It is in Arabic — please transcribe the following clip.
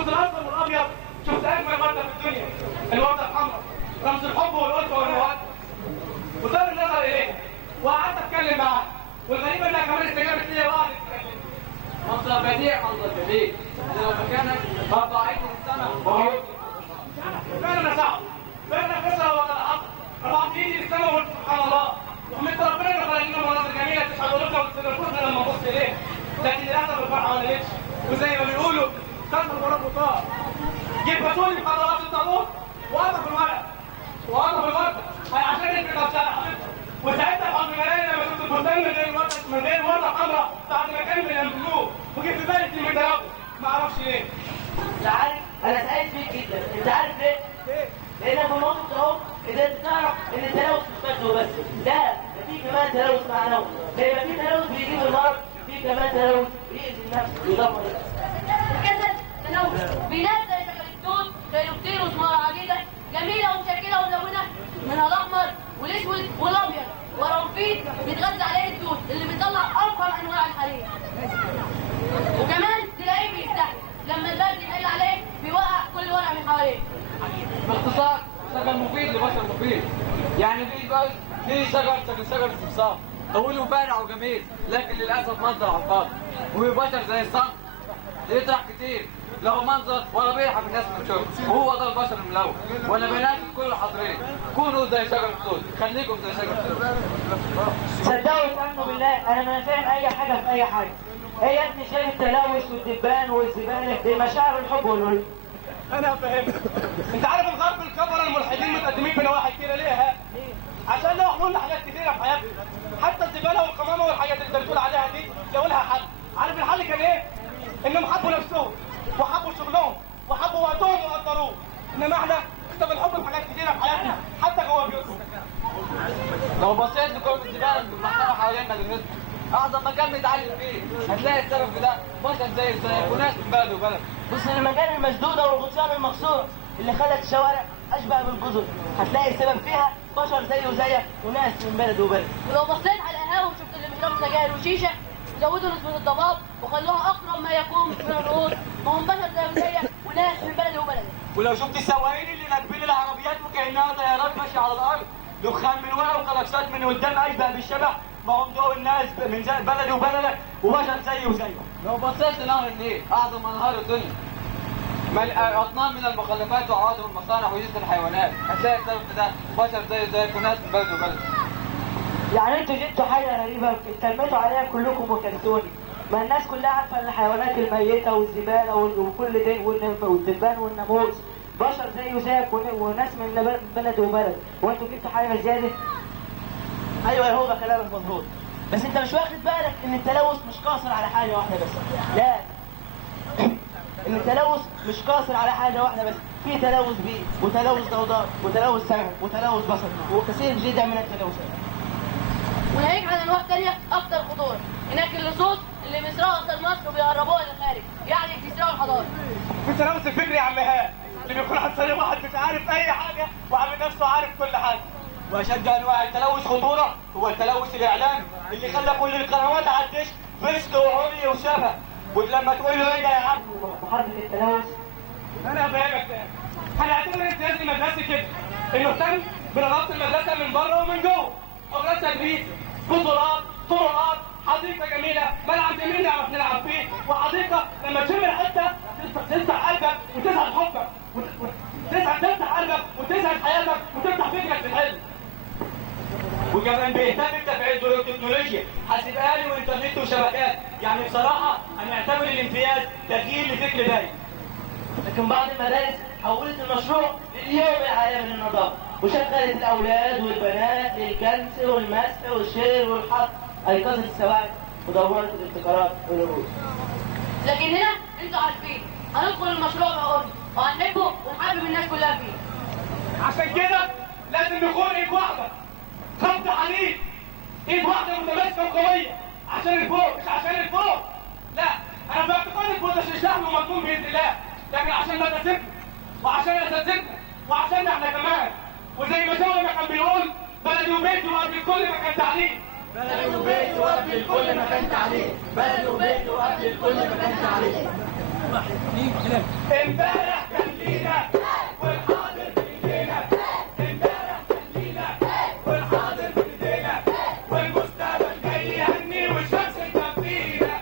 وسط الاصفر والابيض شفت اجمل ورده في الدنيا، الورده الحمراء رمز الحب والالفه والموده. وصار النظر اليه وقعدت اتكلم معاه، والغريب انها كمان استجابت لي وقعدت تتكلم. منظر بديع منظر بديع، لو مكانك هطلع عيد السنه وهو فعلا يا صاحبي، فعلا فكره ولا الحق. رفعت ايدي للسماء وقلت سبحان الله، وحمدت ربنا انه خلق لنا مناظر جميله تشهد لنا وتستنفذنا لما نبص اليه. لكن للاسف الفرحه ما لقيتش، وزي ما بيقولوا كسر الغراب وطار. جيت بسولي في حضرات الطابور وقطف الورق وقطف الورده عشان يفرق نفسها يا حبيبتي. وساعتها الحمد لله لما شفت البستان من غير ورده حمراء بعد ما كان بينزلوه، وجيت في بالي اني متراقب ما اعرفش ليه. انت عارف انا سعيد فيك جدا، انت عارف ليه؟ لانك في النقطه اهو قدرت تعرف ان التلوث مش بس وبس، لا ده في كمان تلوث معنوي، زي ما في تلوث بيجيب المرض في كمان تلوث بيأذي النفس ويدمر الكسل تلوث بينات زي شجر التوت زي الكتير وثمار عديده جميله ومشكله وملونه، منها الاحمر والاسود والابيض، ورنفيد بيتغذى عليه التوت اللي بيطلع افخم انواع الحريق. وكمان تلاقيه بيستحي لما البرد يحل عليه بيوقع كل ورق من حواليه. باختصار شجر مفيد لبشر مفيد، يعني في شجر الصفصاف طويل وبارع وجميل، لكن للاسف منظر على الفاضي. وفي بشر زي الصقر يطرح كتير له منظر ولا بيرحم الناس من شغل، وهو ده البشر الملون. وانا بنادي كل الحاضرين كونوا زي شجر التوت، خليكم زي شجر التوت. صدقوا وتأمنوا بالله انا ما فاهم اي حاجه في اي حاجه. ايه يا ابني شايف التلوث والدبان والزباله دي مشاعر الحب والولد. انا فاهمك. انت عارف الغرب الكبره الملحدين متقدمين بنواحي كتيره ليه ها؟ عشان لو حلول حاجات كتيره في حياتنا، حتى الزباله والقمامه والحاجات اللي انت بتقول عليها دي لو لها حل. عارف الحل كان ايه؟ انهم حبوا نفسهم وحبوا شغلهم وحبوا وقتهم وقدروه. انما احنا بنحب حاجات كتيره في حياتنا حتى جوه بيوتنا. لو بصيت لكل الزباله اللي محطوطه حوالينا بالنسبه اعظم مكان بيتعلم فيه هتلاقي السبب في ده بشر زي وناس من بلد وبلد. بص المجال المسدوده والغطيان المكسور اللي خلت الشوارع اشبه بالجزر، هتلاقي السبب فيها بشر زيه وزيك وناس من بلد وبلد. ولو بصيت على القهاوي وشفت اللي بيشربوا سجاير وشيشه زودوا نسبه الضباب وخلوها اقرب ما يكون من الرؤوس، ما هم بشر زي وزيك وناس من بلد وبلد. ولو شفت السواقين اللي راكبين العربيات وكانها طيارات ماشيه على الارض، دخان من ورا وكلاكسات من قدام اشبه بالشبح، ما هم دول الناس من بلدي وبلدك وبشر زي وزيك. لو بصيت لنهر النيل اعظم انهار الدنيا اطنان من المخلفات وعوادم المصانع وجثث الحيوانات، هتلاقي السبب في ده بشر زيك وناس من بلد وبلد. يعني انتوا جبتوا حاجه غريبه اتكلمتوا عليها كلكم وكلتوني. ما الناس كلها عارفه ان الحيوانات الميته والزباله وكل ده والدبان والناموس بشر زيه وزيك وناس من بلد وبلد، وانتوا جبتوا حاجه زياده. ايوه هو ده كلامك مظبوط، بس انت مش واخد بالك ان التلوث مش قاصر على حاجه واحده بس. لا ان التلوث مش قاصر على حاجه واحده بس، في تلوث بيئي وتلوث ضوضاء وتلوث سمع وتلوث بصر وكثير جدا من التلوثات. وناهيك عن انواع تانية اكتر خطوره، هناك اللصوص اللي بيسرقوا اقتصاد مصر وبيهربوها للخارج، يعني بيسرقوا الحضاره. في تلوث الفكري يا عم ايهاب اللي بيكون عن واحد مش عارف اي حاجه وعامل نفسه عارف كل حاجه. واشد انواع التلوث خطوره هو التلوث الاعلامي اللي خلى كل القنوات على الدش فسق وعري وشبه، ولما تقول له ايه ده يا عم محاربه التلوث. انا فاهمك تاني. هنعتبر امتياز المدرسه كده انه اهتم بنظافه المدرسه من بره ومن جوه، حجرات تدريس، بطولات، طرقات، حديقه جميله، ملعب جميل نعرف نلعب فيه، وحديقه لما تشم الحته تفتح قلبك وتسعد حبك تفتح قلبك وتسعد حياتك وتفتح فكرك في الحلم. وكمان بيهتم بتفعيل دور التكنولوجيا، حاسب آلي وانترنت وشبكات، يعني بصراحه هنعتبر الامتياز تغيير لفكر باين. لكن بعض المدارس حولت المشروع لليوم العالمي للنظافه، وشغلت الاولاد والبنات للكنس والمسح والشير والحط، ايقظت السواعد ودورت الابتكارات والعروض. لكن هنا انتوا عارفين هندخل المشروع بقرب وهنحبه ونحبب الناس كلها فيه. عشان كده لازم نكون ايد واحده، خط حديد، ايد واحده متماسكه وقويه عشان الفوق مش عشان الفوق. لا انا باعتقاد الفوق ده شيء سهل ومضمون باذن الله، لكن عشان مدرستنا وعشان اساتذتنا وعشان احنا كمان. وزي ما شوقي كان بيقول بلدي وبيتي وقبل كل مكان تعليم، بلد وبيت وقبل كل مكان تعليم، بلد وبيت وقبل كل مكان تعليم. امبارح كان لينا والحاضر في ايدينا، امبارح كان لينا والحاضر في ايدينا، والمستقبل جاي يهني والشمس تكفينا.